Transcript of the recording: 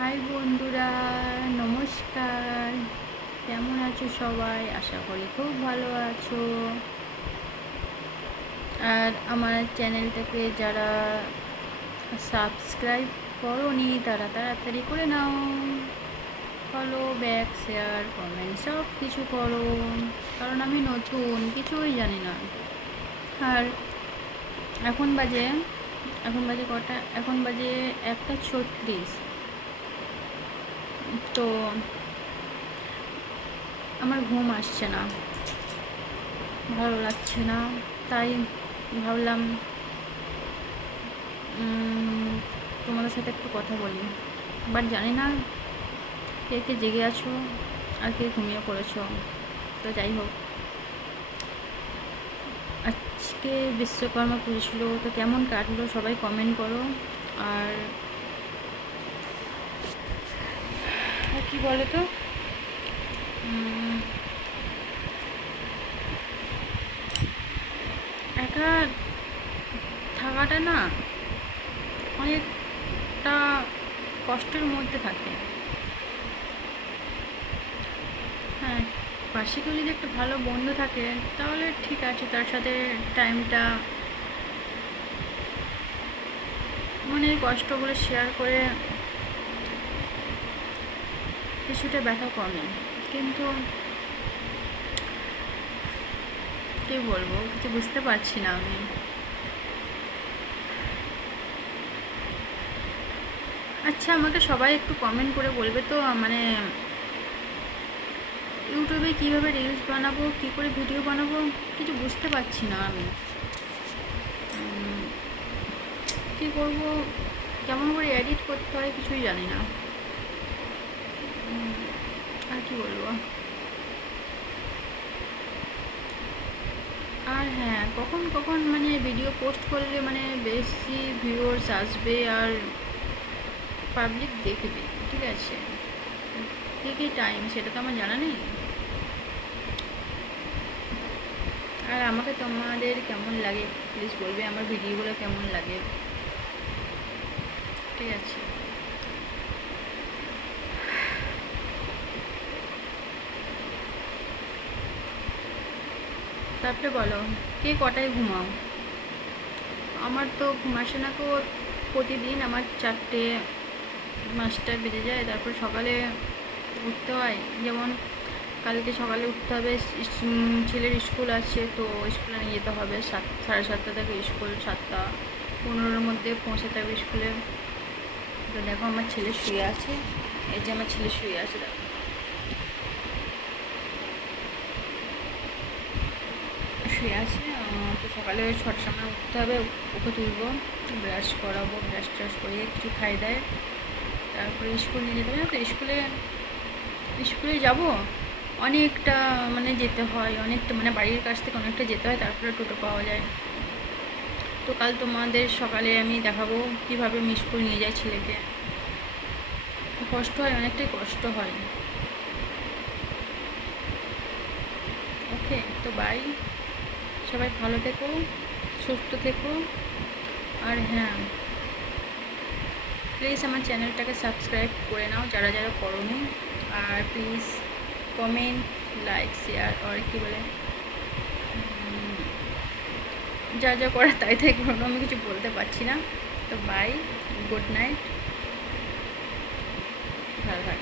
High বন্ধুরা, নমস্কার। কেমন আছো সবাই? আশা করি খুব ভালো আছো। আর আমার চ্যানেলটাকে যারা সাবস্ক্রাইব করোনি তারা তাড়াতাড়ি করে নাও। ফলো, ব্যাক, শেয়ার, কমেন্ট সব কিছু করো, কারণ আমি নতুন, কিছুই জানি না। আর এখন বাজে এখন বাজে কটা? এখন বাজে 1:36। তো আমার ঘুম আসছে না, ভালো লাগছে না, তাই ভাবলাম তোমাদের সাথে একটু কথা বলি। বাট জানি না কে কে জেগে আছো আর কে ঘুমিয়ে পড়েছো। তো যাই হোক, আজকে বিশ্বকর্মা পুজো ছিল, তো কেমন কাটলো সবাই কমেন্ট করো। আর কি বলো তো, একা থাকাটা না অনেকটা কষ্টের মধ্যে থাকে। হ্যাঁ, পাশে কেউ যদি একটা ভালো বন্ধু থাকে তাহলে ঠিক আছে, তার সাথে টাইমটা মনের কষ্টগুলো শেয়ার করে কিছুটা ব্যথা কমে। কিন্তু কী বলবো, কিছু বুঝতে পারছি না আমি। আচ্ছা, আমাকে সবাই একটু কমেন্ট করে বলবে তো, মানে ইউটিউবে কীভাবে রিলস বানাবো, কী করে ভিডিও বানাবো, কিছু বুঝতে পারছি না আমি। কী করবো, কেমন করে এডিট করতে হয় কিছুই জানি না। আর কি বলবো। আর হ্যাঁ, কখন কখন মানে ভিডিও পোস্ট করলে মানে বেশি ভিউয়ার্স আসবে আর পাবলিক দেখবে, ঠিক আছে, কী কী টাইম সেটা তো আমার জানা নেই। আর আমাকে তোমাদের কেমন লাগে প্লিজ বলবে, আমার ভিডিওগুলো কেমন লাগে, ঠিক আছে। তারপরে বলো, কে কটায় ঘুমাও? আমার তো ঘুম আসে না কো, প্রতিদিন আমার 4টে 5টায় বেজে যায়। তারপর সকালে উঠতে হয়, যেমন কালকে সকালে উঠতে হবে, ছেলের স্কুল আছে, তো স্কুলে নিয়ে যেতে হবে। 7, 7:30 থেকে স্কুল, 7:15-র মধ্যে পৌঁছাতে হবে স্কুলে। তো দেখো আমার ছেলে শুয়ে আছে, এই যে আমার ছেলে শুয়ে আছে, দেখো শুয়ে আছে। তো সকালে 6টার সময় উঠতে হবে, ওকে তুলবো, ব্রাশ করাবো, ব্রাশ ট্রাশ করিয়ে কিছু খাই দেয়, তারপরে স্কুল নিয়ে যেতে হবে। তো স্কুলে যাব, অনেকটা মানে যেতে হয়, অনেকটা মানে বাড়ির কাছ থেকে অনেকটা যেতে হয়, তারপরে টোটো পাওয়া যায়। তো কাল তোমাদের সকালে আমি দেখাবো কীভাবে আমি স্কুল নিয়ে যাই ছেলেকে। কষ্ট হয়, অনেকটাই কষ্ট হয়। ওকে, তো বাই, সবাই ভালো থেকো, সুস্থ থেকো। আর হ্যাঁ, প্লিজ আমার চ্যানেলটাকে সাবস্ক্রাইব করে নাও যারা যারা করোনি। আর প্লিজ কমেন্ট, লাইক, শেয়ার, আর কি বলে, যা যা করার তাই তাই করো, আমি কিছু বলতে পারছি না। তো বাই, গুড নাইট, ভালো থাকো।